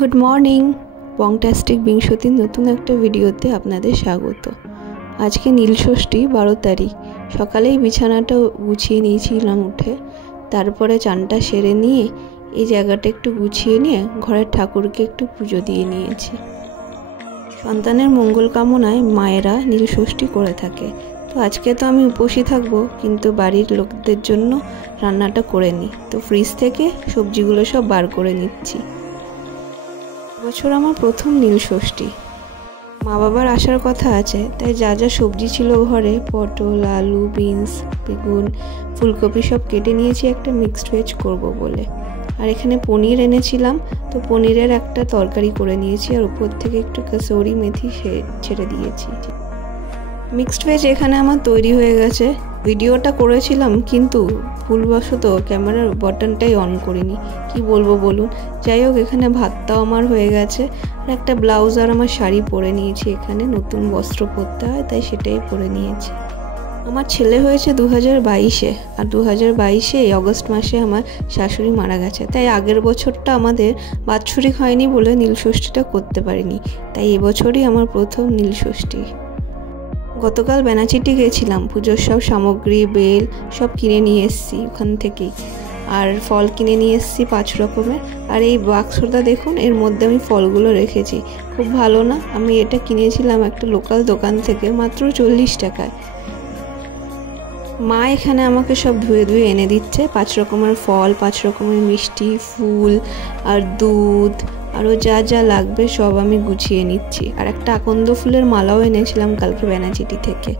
Good morning. পংটাস্টিক বিংশতির নতুন একটা ভিডিওতে আপনাদের স্বাগত। আজকে নীলষষ্ঠী 12 তারিখ। সকালেই বিছানাটা গুছিয়ে নিয়েছিলাম উঠে, তারপরে চানটা সেরে নিয়ে এই জায়গাটা একটু গুছিয়ে নিয়ে ঘরের ঠাকুরকে একটু পুজো দিয়ে নিয়েছি। সন্তানের মঙ্গল কামনায় মায়েরা নীলষষ্ঠী করে থাকে। তো আজকে তো আমি উপোসী থাকবো, কিন্তু বাড়ির লোকদের জন্য রান্নাটা করে নিই। তো ফ্রিজ থেকে সবজিগুলো সব বার করে নিচ্ছি। বছর আমার প্রথম নীলষষ্ঠী। মা বাবার আসার কথা আছে, তাই যা যা সবজি ছিল ঘরে, পটল, আলু, বিনস, বেগুন, ফুলকপি সব কেটে নিয়েছি একটা মিক্সড ভেজ করব বলে। আর এখানে পনির এনেছিলাম, তো পনিরের একটা তরকারি করে নিয়েছি, আর উপর থেকে একটু কাসুরি মেথি ছেড়ে দিয়েছি। মিক্সড ভেজ এখানে আমার তৈরি হয়ে গেছে। ভিডিওটা করেছিলাম, কিন্তু ভুলবশত ক্যামেরার বাটনটাই অন করিনি। কি বলবো বলুন। যাই হোক, এখানে ভাতটাও আমার হয়ে গেছে, আর একটা ব্লাউজ আর আমার শাড়ি পরে নিয়েছি। এখানে নতুন বস্ত্র পরতে হয়, তাই সেটাই পরে নিয়েছি। আমার ছেলে হয়েছে 2022-এ, আর 2022-এ অগস্ট মাসে আমার শাশুড়ি মারা গেছে। তাই আগের বছরটা আমাদের বাৎসরিক হয়নি বলে নীলষষ্ঠীটা করতে পারিনি। তাই এবছরই আমার প্রথম নীলষষ্ঠী। গতকাল বেনাচিটি গেছিলাম, পুজোর সব সামগ্রী, বেল সব কিনে নিয়ে এসেছি ওখান থেকেই। আর ফল কিনে নিয়ে এসেছি 5 রকমের। আর এই বাক্সটা দেখুন, এর মধ্যে আমি ফলগুলো রেখেছি। খুব ভালো না? আমি এটা কিনেছিলাম একটা লোকাল দোকান থেকে মাত্র 40 টাকায়। মা এখানে আমাকে সব ধুয়ে ধুয়ে এনে দিচ্ছে। 5 রকমের ফল, 5 রকমের মিষ্টি, ফুল আর দুধ, আরও যা যা লাগবে সব আমি গুছিয়ে নিচ্ছি। আর একটা আকন্দ ফুলের মালাও এনেছিলাম কালকে বেনাচিটি থেকে।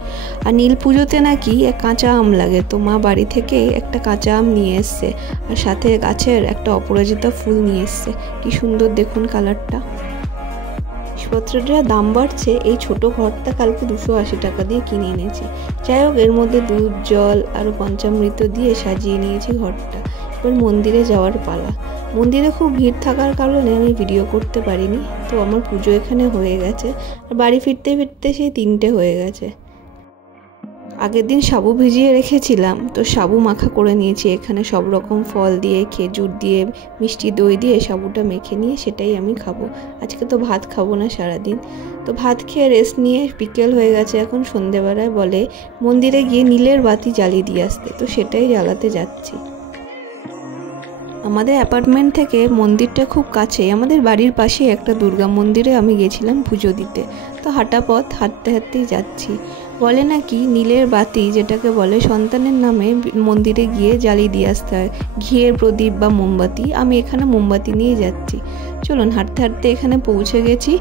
আর নীল পুজোতে নাকি কাঁচা আম লাগে, তো মা বাড়ি থেকে একটা কাঁচা আম নিয়ে এসছে, আর সাথে গাছের একটা অপরাজিতা ফুল নিয়ে এসছে। কি সুন্দর দেখুন কালারটা। জিনিসপত্রের দাম বাড়ছে। এই ছোট ঘরটা কালকে 280 টাকা দিয়ে কিনে এনেছি। যাই হোক, এর মধ্যে দুধ, জল আর পঞ্চামৃত দিয়ে সাজিয়ে নিয়েছি ঘরটা। এবার মন্দিরে যাওয়ার পালা। মন্দিরে খুব ভিড় থাকার কারণে আমি ভিডিও করতে পারিনি। তো আমার পুজো এখানে হয়ে গেছে, আর বাড়ি ফিরতে ফিরতে সেই 3টে হয়ে গেছে। আগের দিন সাবু ভিজিয়ে রেখেছিলাম, তো সাবু মাখা করে নিয়েছি। এখানে সব রকম ফল দিয়ে, খেজুর দিয়ে, মিষ্টি দই দিয়ে সাবুটা মেখে নিয়ে সেটাই আমি খাবো। আজকে তো ভাত খাবো না সারাদিন। তো ভাত খেয়ে রেস্ট নিয়ে বিকেল হয়ে গেছে। এখন সন্ধেবেলায় বলে মন্দিরে গিয়ে নীলের বাতি জ্বালিয়ে দিয়ে আসতে, তো সেটাই জ্বালাতে যাচ্ছি। আমাদের অ্যাপার্টমেন্ট থেকে মন্দিরটা খুব কাছে। আমাদের বাড়ির পাশে একটা দুর্গা মন্দিরে আমি গেছিলাম পুজো দিতে। তো হাঁটা পথ, হাঁটতে হাঁটতেই যাচ্ছি। বলে নাকি নীলের বাতি, যেটাকে বলে সন্তানের নামে, মন্দিরে গিয়ে জ্বালিয়ে দিয়ে আসতে হয়, ঘিয়ের প্রদীপ বা মোমবাতি। আমি এখানে মোমবাতি নিয়ে যাচ্ছি। চলুন, হাঁটতে হাঁটতে এখানে পৌঁছে গেছি।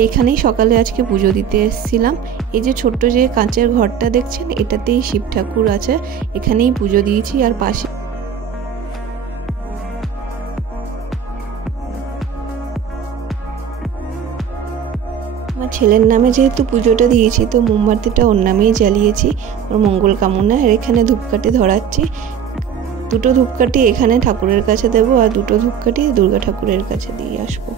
এইখানেই সকালে আজকে পুজো দিতে এসেছিলাম। এই যে ছোট্ট যে কাঁচের ঘরটা দেখছেন, এটাতেই শিব ঠাকুর আছে। এখানেই পুজো দিয়েছি। আর পাশে আমার ছেলের নামে যেহেতু পুজোটা দিয়েছি, তো মোমবাতিটা ওর নামেই জ্বালিয়েছি, ওর মঙ্গল কামনা। আর এখানে ধূপকাঠি ধরাচ্ছি। 2টো ধূপকাঠি এখানে ঠাকুরের কাছে দেবো, আর 2টো ধূপকাঠি দুর্গা ঠাকুরের কাছে দিয়ে আসবো।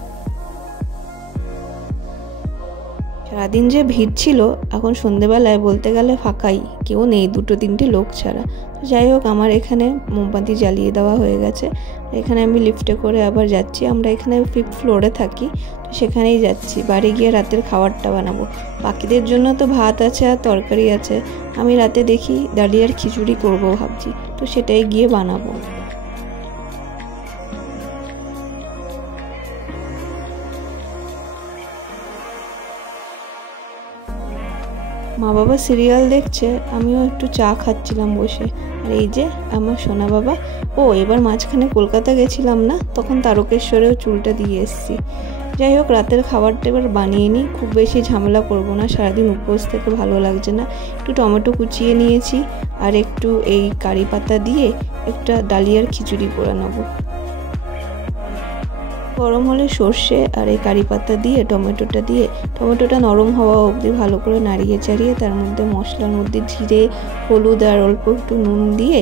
সারাদিন যে ভিড় ছিল, এখন সন্ধেবেলায় বলতে গেলে ফাঁকাই, কেউ নেই, 2-3টে লোক ছাড়া। তো যাই হোক, আমার এখানে মোমবাতি জ্বালিয়ে দেওয়া হয়ে গেছে। এখানে আমি লিফটে করে আবার যাচ্ছি। আমরা এখানে 5th ফ্লোরে থাকি, তো সেখানেই যাচ্ছি। বাড়ি গিয়ে রাতের খাবারটা বানাবো। বাকিদের জন্য তো ভাত আছে আর তরকারি আছে। আমি রাতে দেখি ডালিয়ার খিচুড়ি করবো ভাবছি, তো সেটাই গিয়ে বানাবো। মা বাবা সিরিয়াল দেখছে, আমিও একটু চা খাচ্ছিলাম বসে। আর এই যে আমার সোনা বাবা। এবার মাঝখানে কলকাতা গেছিলাম না, তখন তারকেশ্বরেও চুলটা দিয়ে এসেছি। যাই হোক, রাতের খাবারটা এবার বানিয়ে নিই। খুব বেশি ঝামেলা করব না, সারাদিন উপোস থেকে ভালো লাগছে না। একটু টমেটো কুচিয়ে নিয়েছি, আর একটু এই কারি পাতা দিয়ে একটা ডালিয়ার খিচুড়ি করে নেবো। গরম হলে সর্ষে আর এই কারি পাতা দিয়ে টমেটোটা নরম হওয়া অবধি ভালো করে নাড়িয়ে চাড়িয়ে, তার মধ্যে মশলার মধ্যে জিরে, হলুদ আর অল্প একটু নুন দিয়ে,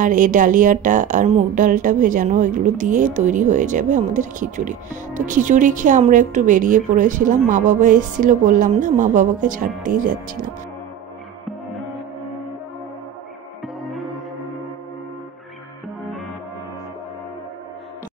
আর এই ডালিয়াটা আর মুগ ডালটা ভেজানো, এগুলো দিয়ে তৈরি হয়ে যাবে আমাদের খিচুড়ি। তো খিচুড়ি খেয়ে আমরা একটু বেরিয়ে পড়েছিলাম। মা বাবা এসেছিলো বললাম না, মা বাবাকে ছাড়তেই যাচ্ছিলাম।